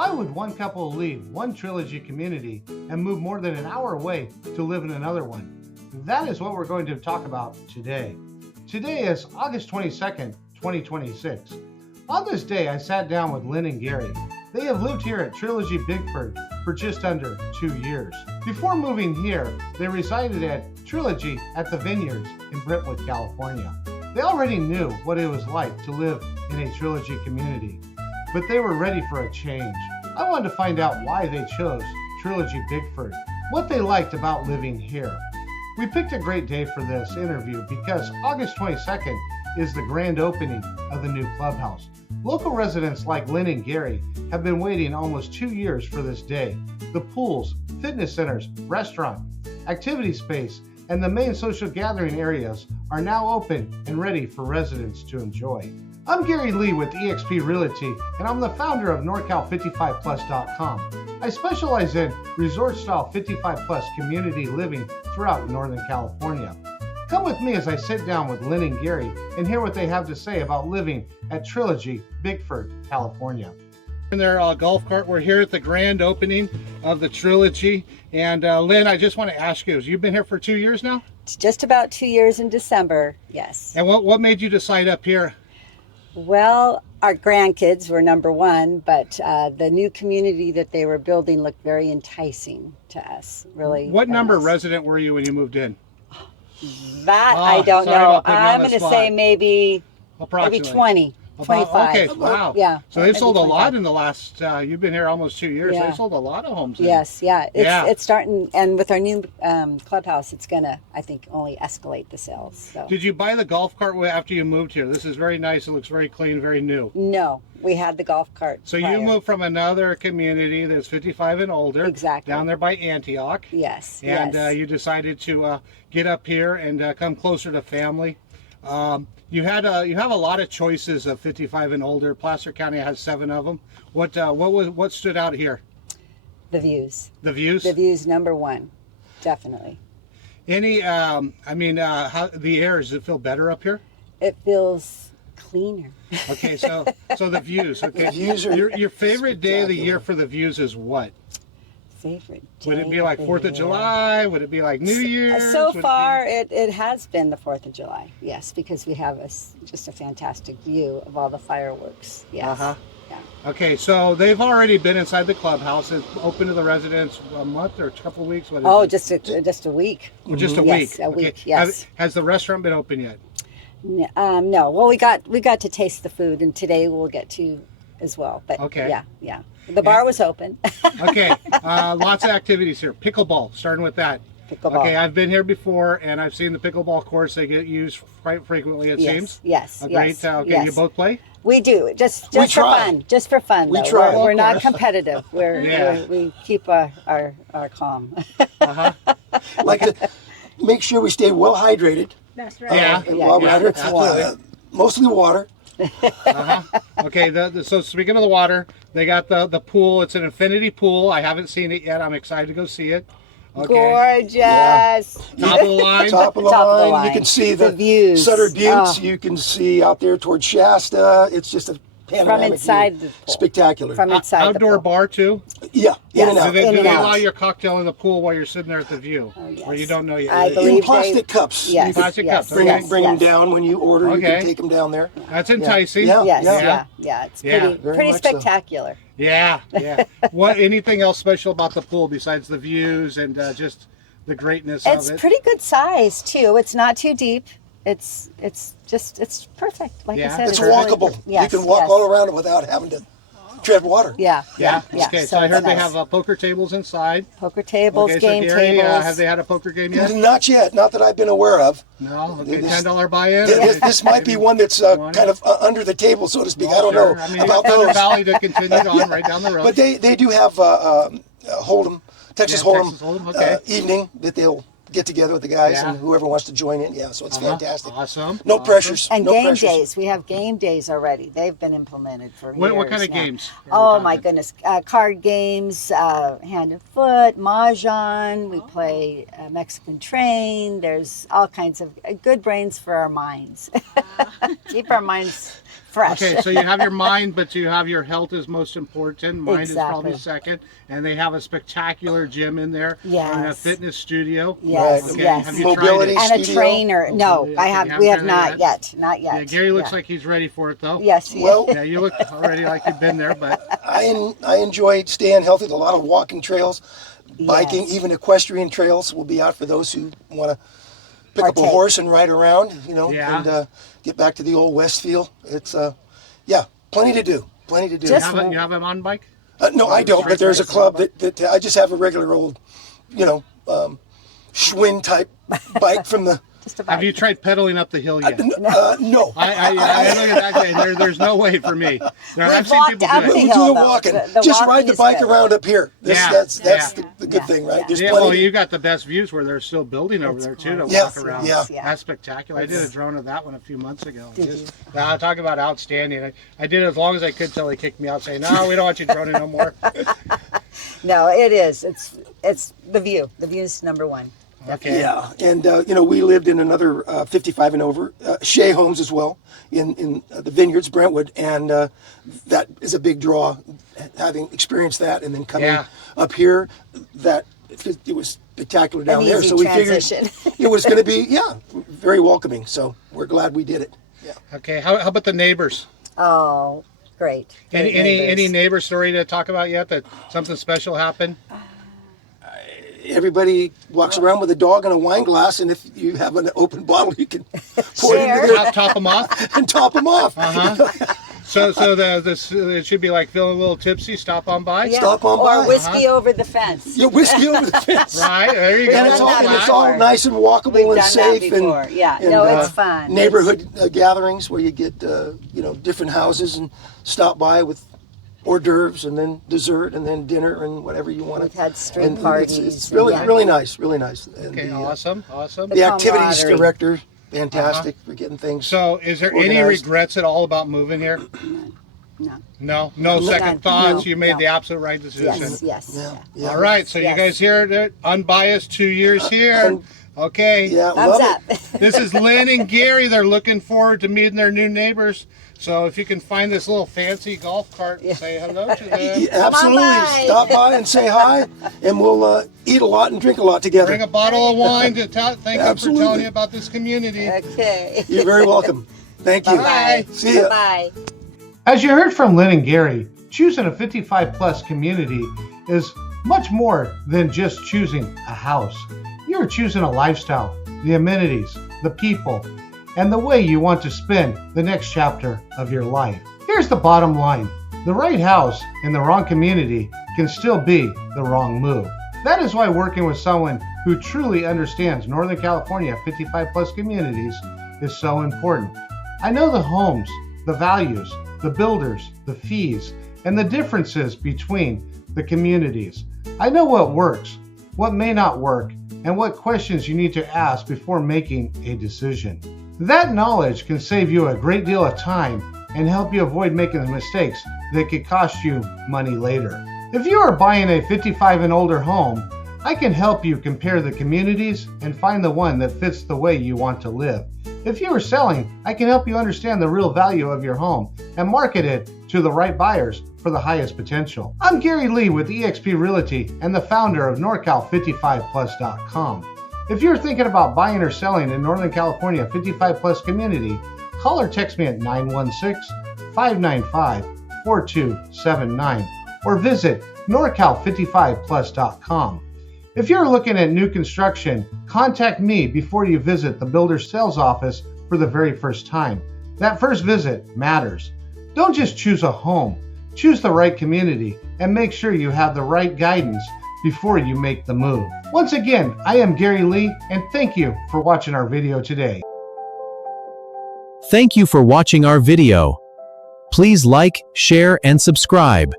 Why would one couple leave one Trilogy community and move more than an hour away to live in another one? That is what we're going to talk about today. Today is August 22nd, 2026. On this day, I sat down with Lynn and Gary. They have lived here at Trilogy Bickford for just under 2 years. Before moving here, they resided at Trilogy at the Vineyards in Brentwood, California. They already knew what it was like to live in a Trilogy community, but they were ready for a change. I wanted to find out why they chose Trilogy Bickford, what they liked about living here. We picked a great day for this interview because August 22nd is the grand opening of the new clubhouse. Local residents like Lynn and Gary have been waiting almost 2 years for this day. The pools, fitness centers, restaurant, activity space, and the main social gathering areas are now open and ready for residents to enjoy. I'm Gary Lee with eXp Realty, and I'm the founder of NorCal55plus.com. I specialize in resort-style 55-plus community living throughout Northern California. Come with me as I sit down with Lynn and Gary and hear what they have to say about living at Trilogy Bickford, California. In their golf cart, we're here at the grand opening of the Trilogy. And Lynn, I just want to ask you, you've been here for 2 years now? It's just about 2 years in December, yes. And what made you decide up here? Well, our grandkids were number one, but the new community that they were building looked very enticing to us, really. What number nice. resident were you when you moved in? That I don't know. I'm going to say maybe 20. 25. Okay, wow. Yeah. So they've sold a 25. lot in the last, you've been here almost 2 years. Yeah. They've sold a lot of homes. Yes, yeah. It's starting, and with our new clubhouse, it's going to, I think, only escalate the sales. So. Did you buy the golf cart after you moved here? This is very nice. It looks very clean, very new. No, we had the golf cart. So prior. you moved from another community that's 55 and older. Exactly. Down there by Antioch. Yes, And yes. you decided to get up here and come closer to family. You have a lot of choices of 55 and older. Placer County has 7 of them. What stood out here? The views. The views. The views, number one, definitely. Any? How the air? Does it feel better up here? It feels cleaner. Okay, so the views. Okay, The views are your favorite day of the year for the views is what? Favorite day. Would it be like 4th of July? Would it be like New Year's? So Would it far, be- it has been the 4th of July, yes, because we have just a fantastic view of all the fireworks. Yes. Uh-huh. Yeah. Okay, so they've already been inside the clubhouse. It's open to the residents a month or a couple weeks. What is Oh, it? just a week. Well, just a Yes, week. a week, yes. Has the restaurant been open yet? No. Well, we got to taste the food, and today we'll get to as well. But Okay. yeah. The bar was open. Okay, lots of activities here. Pickleball, starting with that. Pickleball. Okay, I've been here before, and I've seen the pickleball courts. They get used quite frequently, it seems. Yes. Great. Okay, yes. you both play? We do just We for try. fun. Just for fun. We though. try. We're Of not course. competitive. We keep our calm. Uh-huh. Like to make sure we stay well hydrated. That's Yeah. And while we're Yeah, at it, absolutely. mostly water. Uh-huh. Okay, so speaking of the water, they got the pool. It's an infinity pool. I haven't seen it yet. I'm excited to go see it. Okay. Gorgeous. Yeah. Top of the line. Top of the Top of the line. line. You can see The the views. Sutter Buttes. Oh. You can see out there towards Shasta. It's just a panoramic inside view. the pool. Spectacular. From inside Outdoor the pool. bar too. Yeah, in and Yes. out. Do they, In do and they out. allow your cocktail in the pool while you're sitting there at the view, yes. where you don't know yet? I In believe plastic cups. Yes. You can Plastic yes, cups, bring, okay. bring them yes. down when you order. You Okay. can take them down there. That's enticing. Yeah. Yes, Yeah. yeah. It's Yeah. pretty Very much so. spectacular. Yeah. What? Anything else special about the pool besides the views and just the greatness It's of it? pretty good size too. It's not too deep. It's perfect. Like Yeah. I said, It's really walkable. good. Yes, you can walk yes. all around it without having to tread water. Yeah. Okay, so I it's heard they nice. have poker tables inside. Poker tables, Okay, game so Gary, tables. have they had a poker game yet? Not yet. Not that I've been aware of. No. Okay, This- $10 buy-in. This might be one that's kind of under the table, so to speak. I don't know I mean, about Thunder those. Valley to continue on right down the road. But they do have Hold'em, Texas Yeah, Hold'em, Texas Hold'em, okay. evening that they'll get together with the guys Yeah. and whoever wants to join in. Yeah, so it's fantastic. Awesome. No Awesome. pressures. And no game pressures. days. We have game days already. They've been implemented for years What kind of now. games are we Oh my talking? goodness! Card games, hand and foot, mahjong. We play Mexican Train. There's all kinds of good brains for our minds. Keep our minds fresh. Okay, so you have your mind, but you have your health is most important. Mind is probably Exactly. second. And they have a spectacular gym in there. Yes. And a fitness studio. Yes, Right. Okay, yes. have you Mobility tried it? And a studio? trainer. No, Okay, I you have. haven't We have tried not it yet. Not yet. Yeah, Gary looks Yeah. like he's ready for it, though. Yes. Well, Yeah, you look already like you've been there, but I enjoy staying healthy. A lot of walking trails, biking, Yes. even equestrian trails will be out for those who want to pick up a Partake. horse and ride around, Yeah. and get back to the old Westfield. It's yeah, plenty to do. Plenty to do. Just- you have a mountain bike? No, I don't. But there's a club that I just have a regular old, Schwinn type bike from the. Just about. Have you tried pedaling up the hill yet? No. I look at that, and there's no way for me. I've seen walked people up do the it. We hill, do the though. walking. The Just walking ride the is bike good. around up here. That's Yeah. the good thing, right? Yeah. There's Yeah, plenty. well, you got the best views where they're still building over there too to Yeah, walk around. yeah. That's spectacular. I did a drone of that one a few months ago. Did you? Now, talk about outstanding. I did it as long as I could till they kicked me out, saying, "No, we don't want you droning no more." No, it is. It's the view. The view is number one. Okay. Yeah, and we lived in another 55 and over Shea homes as well in the Vineyards, Brentwood, and that is a big draw. Having experienced that, and then coming up here, that it was spectacular down there. easy So we transition. figured it was going to be very welcoming. So we're glad we did it. Yeah. Okay. How about the neighbors? Oh, great. Great Any neighbors. neighbor story to talk about yet? That something special happened? Everybody walks around with a dog and a wine glass, and if you have an open bottle, you can pour it Share. into there Top them off. and top them off. So it should be like feeling a little tipsy. Stop on by. Yeah. Stop on or by. whiskey over the fence. Your whiskey over the fence. Right. There you go. And it's done all, that and it's all before. nice and walkable We've and done safe. that before. And, Yeah. and, No, it's fun. Neighborhood gatherings where you get, different houses and stop by with hors d'oeuvres and then dessert and then dinner and whatever you want. We've had street parties. It's really, and, yeah. really nice, really nice. And Okay. Awesome. the activities camaraderie. director, fantastic for getting things. So, is there any Organized. regrets at all about moving here? No. No second None. thoughts. No. You made No. the absolute right decision. Yes. Yeah, yeah. All right. So Yes. you guys heard it. Unbiased 2 years here. Okay. Yeah, Thumbs love up. it. This is Lynn and Gary. They're looking forward to meeting their new neighbors. So if you can find this little fancy golf cart, say hello to them. Yeah, absolutely. by. Stop by and say hi, and we'll eat a lot and drink a lot together. Bring a bottle of wine to thank you for Absolutely. telling you about this community. Okay. You're very welcome. Thank you. Bye. See ya. Bye. As you heard from Lynn and Gary, choosing a 55 plus community is much more than just choosing a house. You're choosing a lifestyle, the amenities, the people, and the way you want to spend the next chapter of your life. Here's the bottom line. The right house in the wrong community can still be the wrong move. That is why working with someone who truly understands Northern California 55 plus communities is so important. I know the homes, the values, the builders, the fees, and the differences between the communities. I know what works, what may not work, and what questions you need to ask before making a decision. That knowledge can save you a great deal of time and help you avoid making the mistakes that could cost you money later. If you are buying a 55 and older home, I can help you compare the communities and find the one that fits the way you want to live. If you are selling, I can help you understand the real value of your home and market it to the right buyers for the highest potential. I'm Gary Lee with eXp Realty and the founder of NorCal55plus.com. If you're thinking about buying or selling in Northern California 55 plus community, call or text me at 916-595-4279 or visit NorCal55plus.com. If you're looking at new construction, contact me before you visit the builder's sales office for the very first time. That first visit matters. Don't just choose a home. Choose the right community and make sure you have the right guidance before you make the move. Once again, I am Gary Lee, and thank you for watching our video today. Thank you for watching our video. Please like, share, and subscribe.